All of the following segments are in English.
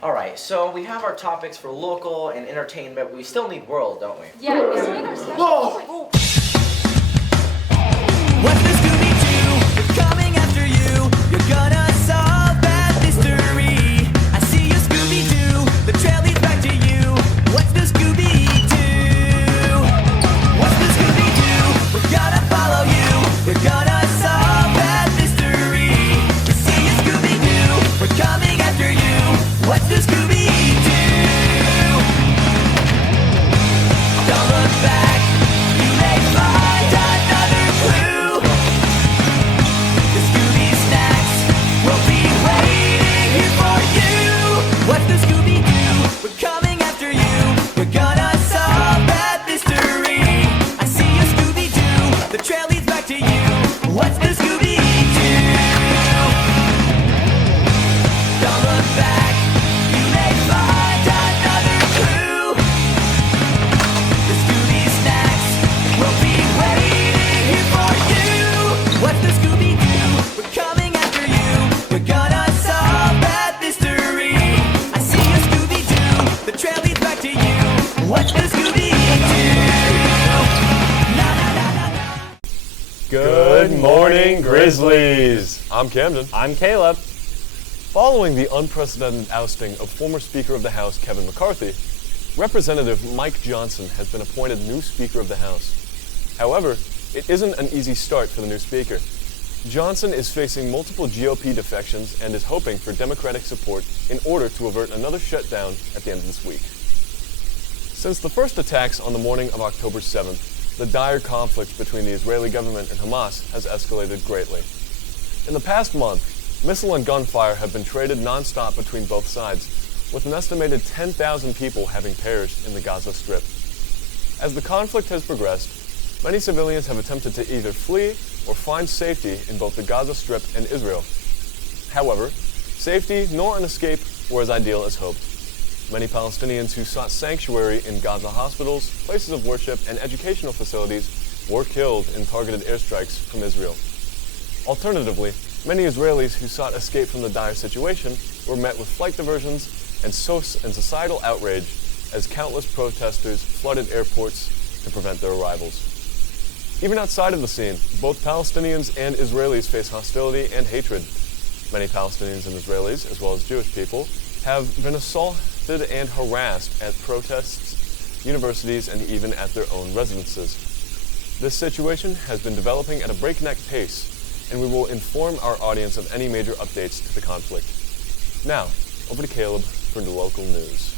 All right, so we have our topics for local and entertainment, but we still need world, don't we? Yeah, we still need our special. Whoa! What's the Scooby-Doo? They're coming after you. You're gonna solve that mystery. I see you, Scooby-Doo. The trail leads back to you. What's the Scooby-Doo? What's the Scooby-Doo? We're gonna follow you. You're gonna solve that mystery. I see you, Scooby-Doo. We're coming after you. What's the Scooby-Doo? Don't look back. You may find another clue. The Scooby Snacks will be waiting here for you. What's the Scooby-Doo? We're coming after you. We're gonna solve that mystery. I see you, Scooby-Doo. The trail leads back to you. What's the Scooby-Doo? Don't look back. You may find another clue. The Scooby Snacks will be waiting here for you. What's the Scooby-Doo? We're coming after you. We're gonna solve that mystery. I see you, Scooby-Doo. The trail leads back to you. What's the Scooby-Doo? Na na na na na. Good morning, Grizzlies! I'm Camden. I'm Caleb. Following the unprecedented ousting of former Speaker of the House Kevin McCarthy, Representative Mike Johnson has been appointed new Speaker of the House. However, it isn't an easy start for the new Speaker. Johnson is facing multiple GOP defections and is hoping for Democratic support in order to avert another shutdown at the end of this week. Since the first attacks on the morning of October 7th, the dire conflict between the Israeli government and Hamas has escalated greatly. In the past month, missile and gunfire have been traded non-stop between both sides, with an estimated 10,000 people having perished in the Gaza Strip. As the conflict has progressed, many civilians have attempted to either flee or find safety in both the Gaza Strip and Israel. However, safety nor an escape were as ideal as hoped. Many Palestinians who sought sanctuary in Gaza hospitals, places of worship, and educational facilities were killed in targeted airstrikes from Israel. Alternatively, many Israelis who sought escape from the dire situation were met with flight diversions and societal outrage as countless protesters flooded airports to prevent their arrivals. Even outside of the scene, both Palestinians and Israelis face hostility and hatred. Many Palestinians and Israelis, as well as Jewish people, have been assaulted and harassed at protests, universities, and even at their own residences. This situation has been developing at a breakneck pace, and we will inform our audience of any major updates to the conflict. Now, over to Caleb for the local news.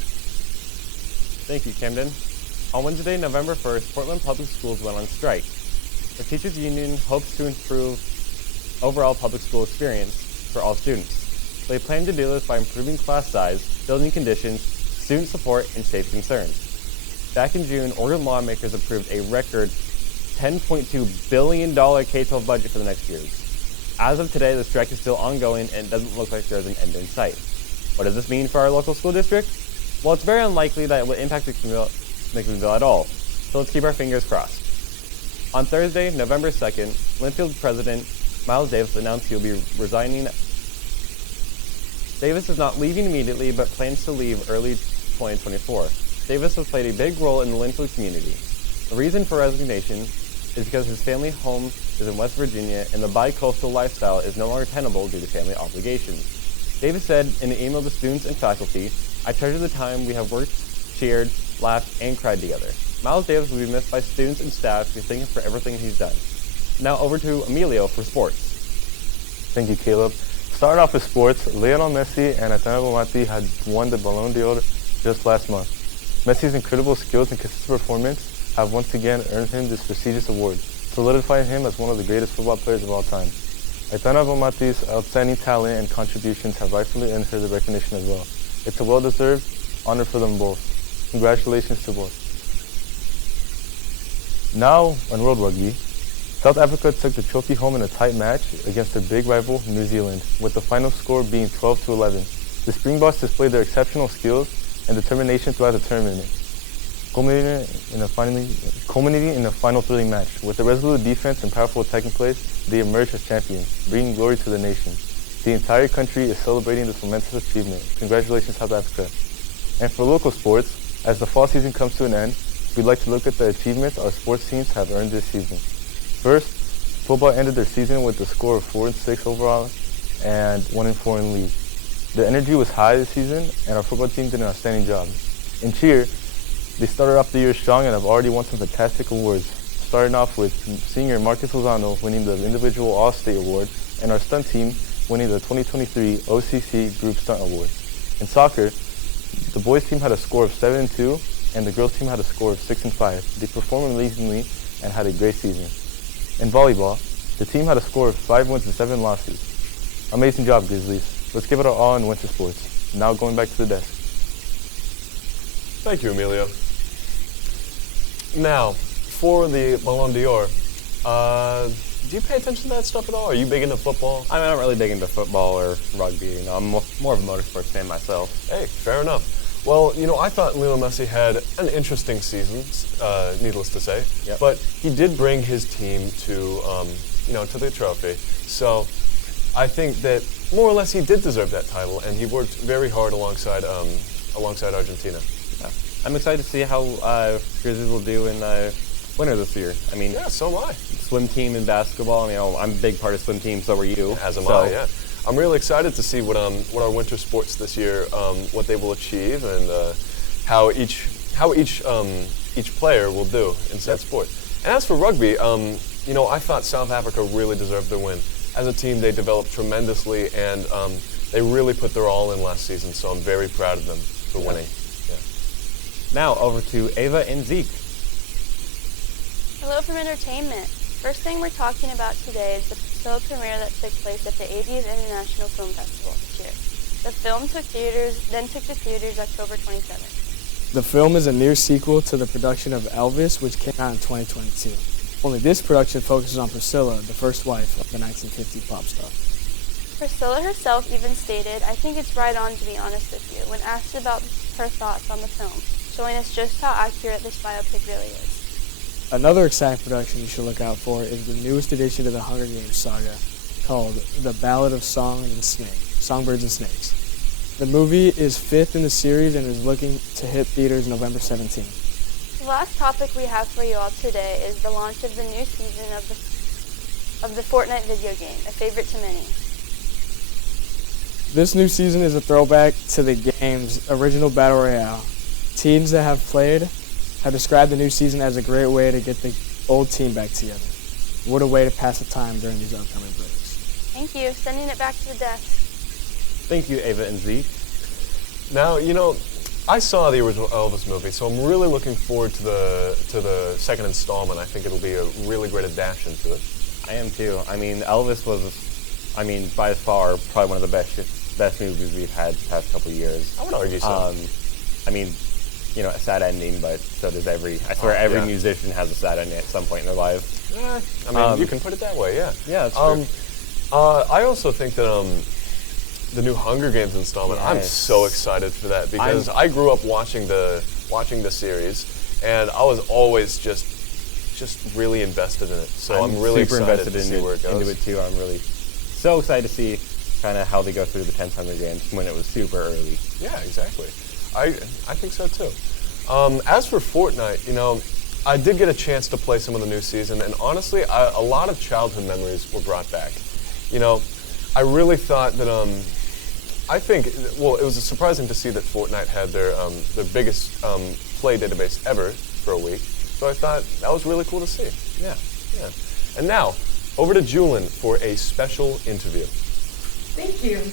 Thank you, Camden. On Wednesday, November 1st, Portland Public Schools went on strike. The teachers union hopes to improve overall public school experience for all students. They plan to do this by improving class size, building conditions, student support, and safety concerns. Back in June, Oregon lawmakers approved a record $10.2 billion K-12 budget for the next years. As of today, the strike is still ongoing and it doesn't look like there's an end in sight. What does this mean for our local school district? Well, it's very unlikely that it will impact McMinnville at all, so let's keep our fingers crossed. On Thursday, November 2nd, Linfield President Miles Davis announced he will be resigning. Davis is not leaving immediately, but plans to leave early 2024. Davis has played a big role in the Linfield community. The reason for resignation is because his family home is in West Virginia and the bi-coastal lifestyle is no longer tenable due to family obligations. Davis said in an email to students and faculty, "I treasure the time we have worked, cheered, laughed, and cried together." Miles Davis will be missed by students and staff who thank him for everything he's done. Now over to Emilio for sports. Thank you, Caleb. Start off with sports. Lionel Messi and Aitana Bonmati had won the Ballon d'Or just last month. Messi's incredible skills and consistent performance have once again earned him this prestigious award, solidifying him as one of the greatest football players of all time. Aitana Bonmati's outstanding talent and contributions have rightfully earned her the recognition as well. It's a well-deserved honor for them both. Congratulations to both. Now, on World Rugby, South Africa took the trophy home in a tight match against their big rival, New Zealand, with the final score being 12-11. The Springboks displayed their exceptional skills and determination throughout the tournament, culminating in a final thrilling match. With a resolute defense and powerful attacking plays, they emerged as champions, bringing glory to the nation. The entire country is celebrating this momentous achievement. Congratulations, South Africa. And for local sports, as the fall season comes to an end, we'd like to look at the achievements our sports teams have earned this season. First, football ended their season with a score of 4-6 overall and 1-4 in league. The energy was high this season, and our football team did an outstanding job. In cheer, they started off the year strong and have already won some fantastic awards, starting off with senior Marcus Lozano winning the individual All-State Award and our stunt team winning the 2023 OCC Group Stunt Award. In soccer, the boys team had a score of 7-2 and the girls team had a score of 6-5. They performed amazingly and had a great season. In volleyball, the team had a score of 5 wins and 7 losses. Amazing job, Grizzlies. Let's give it our all in winter sports. Now going back to the desk. Thank you, Emilio. Now, for the Ballon d'Or, do you pay attention to that stuff at all? Are you big into football? I'm not really big into football or rugby. You know, I'm more of a motorsports fan myself. Hey, fair enough. Well, you know, I thought Lionel Messi had an interesting season, needless to say. Yep. But he did bring his team to, to the trophy. So I think that more or less he did deserve that title, and he worked very hard alongside Argentina. Yeah. I'm excited to see how Grizzlies will do in winter this year. I mean, Yeah, so am I. swim team in basketball. You know, I'm a big part of swim team. So were you. As am So, I, yeah. I'm really excited to see what our winter sports this year, what they will achieve, and how each player will do in said sport. And as for rugby, I thought South Africa really deserved their win. As a team, they developed tremendously, and they really put their all in last season. So I'm very proud of them for winning. Now over to Ava and Zeke. Hello from entertainment. First thing we're talking about today is the Priscilla premiere that took place at the 80th International Film Festival this year. The film took to theaters October 27th. The film is a near sequel to the production of Elvis, which came out in 2022. Only this production focuses on Priscilla, the first wife of the 1950 pop star. Priscilla herself even stated, "I think it's right on, to be honest with you," when asked about her thoughts on the film, showing us just how accurate this biopic really is. Another exciting production you should look out for is the newest addition to the Hunger Games saga, called The Ballad of Songbirds and Snakes. The movie is 5th in the series and is looking to hit theaters November 17th. The last topic we have for you all today is the launch of the new season of the Fortnite video game, a favorite to many. This new season is a throwback to the game's original Battle Royale. Teams that have played have described the new season as a great way to get the old team back together. What a way to pass the time during these upcoming breaks. Thank you. Sending it back to the desk. Thank you, Ava and Zeke. Now, I saw the original Elvis movie, so I'm really looking forward to the second installment. I think it'll be a really great adaptation to it. I am too. I mean, Elvis was, by far, probably one of the best movies we've had the past couple of years. I would argue so. A sad ending, but so does every musician has a sad ending at some point in their life. You can put it that way, yeah. Yeah, that's true. I also think that the new Hunger Games installment, I'm Yes. so excited for that because I grew up watching the series, and I was always just really invested in it. So I'm really super excited invested to see where it goes. into it too. I'm really so excited to see kind of how they go through the 10th Hunger Games when it was super early. Yeah, exactly. I think so too. As for Fortnite, I did get a chance to play some of the new season, and honestly, a lot of childhood memories were brought back. I really thought that it was surprising to see that Fortnite had their biggest play database ever for a week. So I thought that was really cool to see. Yeah. And now, over to Julin for a special interview. Thank you.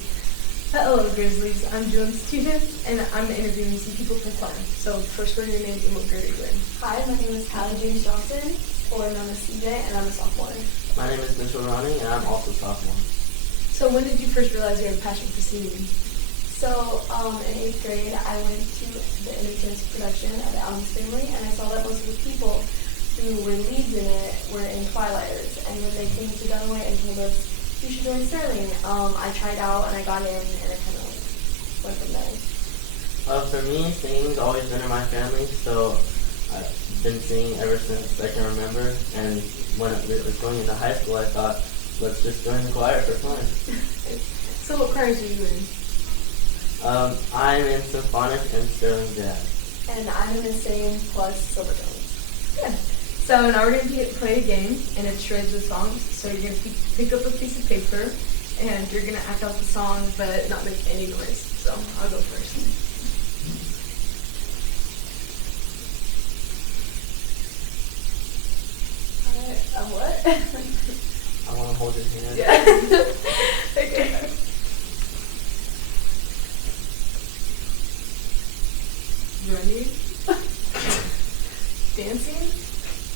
Hello, Grizzlies. I'm Julian Stevens, and I'm interviewing some people from Klein. So, first, what are your names and what grade are you in? Hi, my name is Callie James Johnson, or known as CJ, and I'm a sophomore. My name is Mitchell Ronnie, and I'm also a sophomore. So, when did you first realize you had a passion for singing? So, in 8th grade, I went to the Interchance production of the Adams Family, and I saw that most of the people who were leads in it were in Twilighters. And when they came to Dunaway and told us, "You should join Sterling," I tried out and I got in, and it kind of went from there. For me, singing's always been in my family, so I've been singing ever since I can remember. And when I was going into high school, I thought, let's just join the choir for fun. So what choirs are you in? I'm in symphonic and sterling jazz. And I'm in the same plus silver tones. Good. So now we're going to play a game, and it's shreds with songs. So you're going to pick up a piece of paper, and you're going to act out the song, but not make any noise. So I'll go first. What? I want to hold his hand. Yeah. Okay. Ready? Dancing?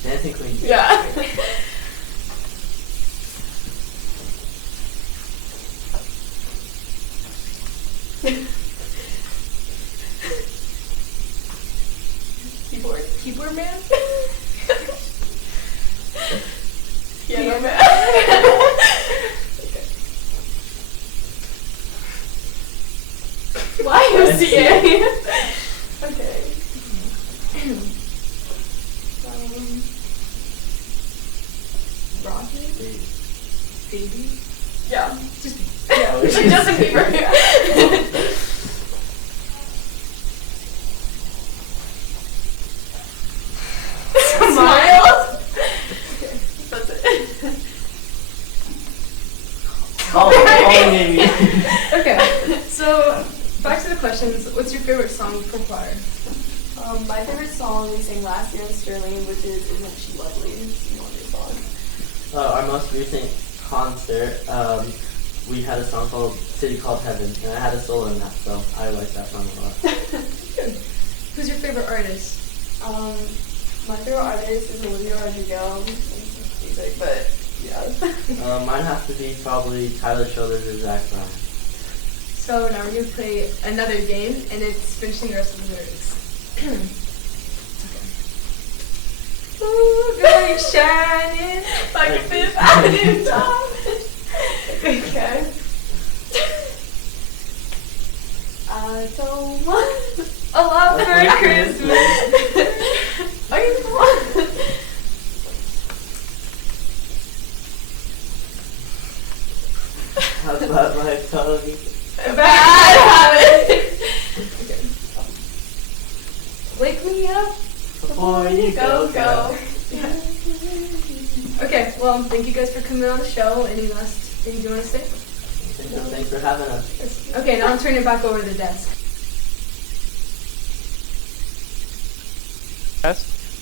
Dancing Queen. Yeah. Keyboard man? Piano man. YMCA. Okay. Rocky? Baby? Yeah. Just yeah. Justin Bieber. Smile. Okay, that's it. Okay, so back to the questions. What's your favorite song from choir? My favorite song we sang last year in Sterling, which is Isn't She Lovely? It's one of your songs. Our most recent concert, we had a song called City Called Heaven, and I had a solo in that, so I like that song a lot. Good. Who's your favorite artist? My favorite artist is Olivia Rodrigo. Music, but yeah. Mine has to be probably Tyler Childers or Zach Bryan. So now we're going to play another game, and it's finishing the rest of the lyrics. Ooh, girl, you're shining like a Fifth Avenue diamond. Okay. I don't want A lot for Christmas. Okay, come on. How about my tongue? Bad habit. Okay. Wake me up Before you go. Yeah. Okay, well, thank you guys for coming on the show. Any last things you want to say? Thanks for having us. Okay, now I'm turning it back over to the desk.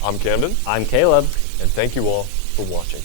I'm Camden, I'm Caleb. and thank you all for watching.